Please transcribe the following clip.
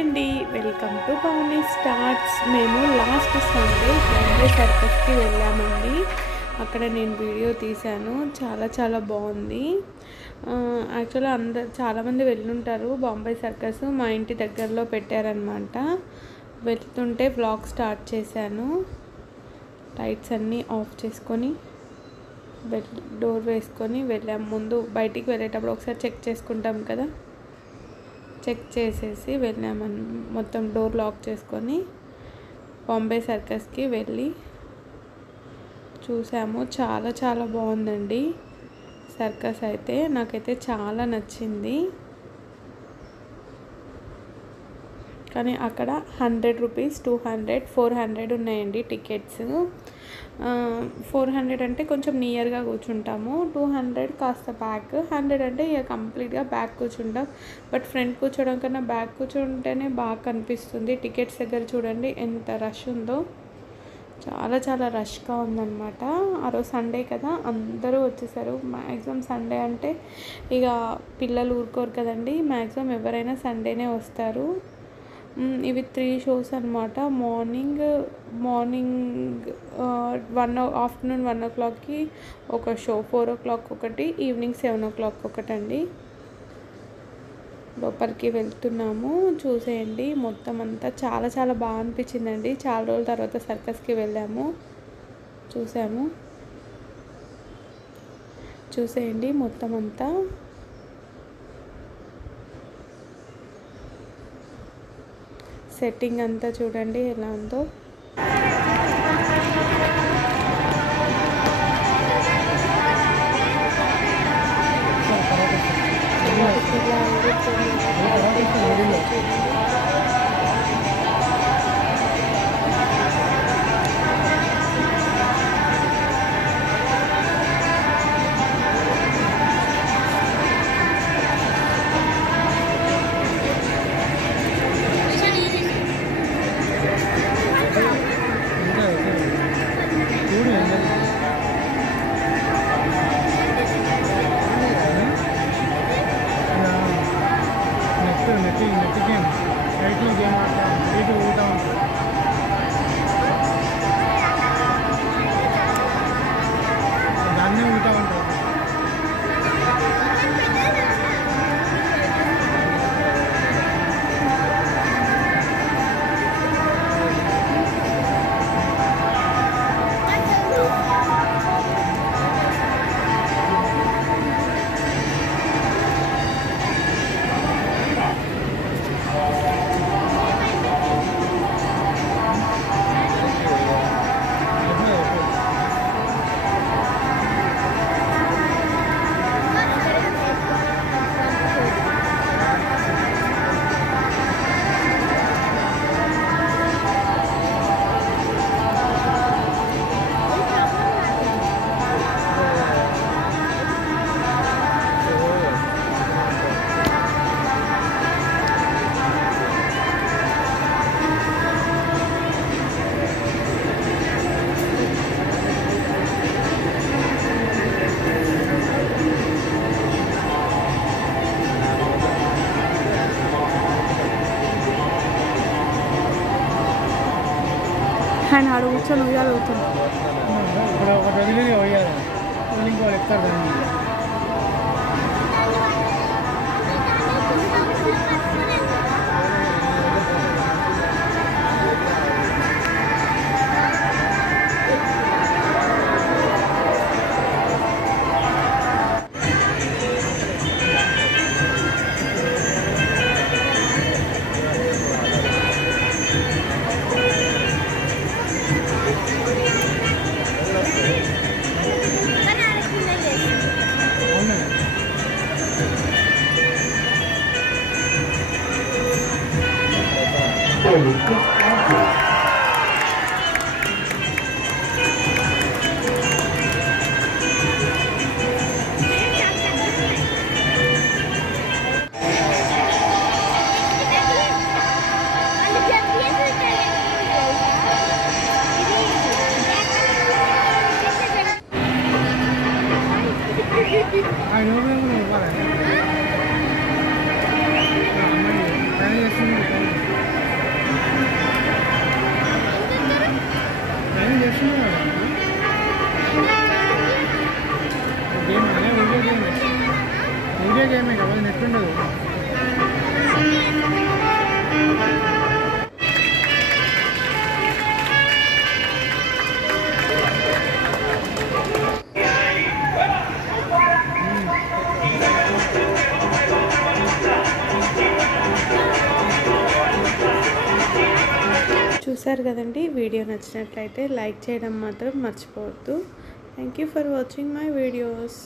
అండి, welcome to పవని starts. మేము last Sunday Bombay సర్కస్కి వెళ్ళామండి. అక్కడ నేను వీడియో తీశాను. చాలా బాగుంది. యాక్చువల్గా చాలామంది వెళ్ళుంటారు. బాంబే సర్కస్ మా ఇంటి దగ్గరలో పెట్టారనమాట. వెళ్తుంటే వ్లాగ్ స్టార్ట్ చేశాను. లైట్స్ అన్నీ ఆఫ్ చేసుకొని డోర్ వేసుకొని వెళ్ళాము. ముందు బయటికి వెళ్ళేటప్పుడు ఒకసారి చెక్ చేసుకుంటాం కదా, చెక్ చేసేసి వెళ్ళామని మొత్తం డోర్ లాక్ చేసుకొని బాంబే సర్కస్కి వెళ్ళి చూసాము. చాలా బాగుందండి సర్కస్ అయితే. నాకైతే చాలా నచ్చింది. కానీ అక్కడ 100 రూపీస్, 200, 400 ఉన్నాయండి టికెట్స్. 400 అంటే కొంచెం నియర్గా కూర్చుంటాము. 200 కాస్త బ్యాక్, 100 అంటే ఇక కంప్లీట్గా బ్యాక్ కూర్చుంటాం. బట్ ఫ్రంట్ కూర్చోవడం కన్నా బ్యాక్ కూర్చుంటేనే బాగా కనిపిస్తుంది. టికెట్స్ దగ్గర చూడండి ఎంత రష్ ఉందో. చాలా రష్గా ఉందన్నమాట. ఆ రోజు సండే కదా, అందరూ వచ్చేసారు. మ్యాక్సిమం సండే అంటే ఇక పిల్లలు ఊరుకోరు కదండి. మ్యాక్సిమం ఎవరైనా సండేనే వస్తారు. ఇవి 3 షోస్ అనమాట. మార్నింగ్ ఆఫ్టర్నూన్ 1 o'clockకి ఒక షో, 4 o'clock ఒకటి, ఈవినింగ్ 7 o'clock ఒకటండి. లోపలికి వెళ్తున్నాము, చూసేయండి. మొత్తం అంతా చాలా బాగా అనిపించిందండి. చాలా రోజుల తర్వాత సర్కస్కి వెళ్ళాము, చూసేయండి మొత్తం అంతా. సెట్టింగ్ అంతా చూడండి ఎలా ఉందో. ఆయన ఆడ కూర్చొని ఉయ్యాలి అవుతుంది. ఇప్పుడు ఒక రవిలిగా పోయాలి, ఇంకో ఎత్తారు దాన్ని. I know what I game అదే వీడియో గేమే కాబట్టి నెట్ ఉండదు. చూసారు కదండి, వీడియో నచ్చినట్లయితే లైక్ చేయడం మాత్రం మర్చిపోవద్దు. Thank you for watching my videos.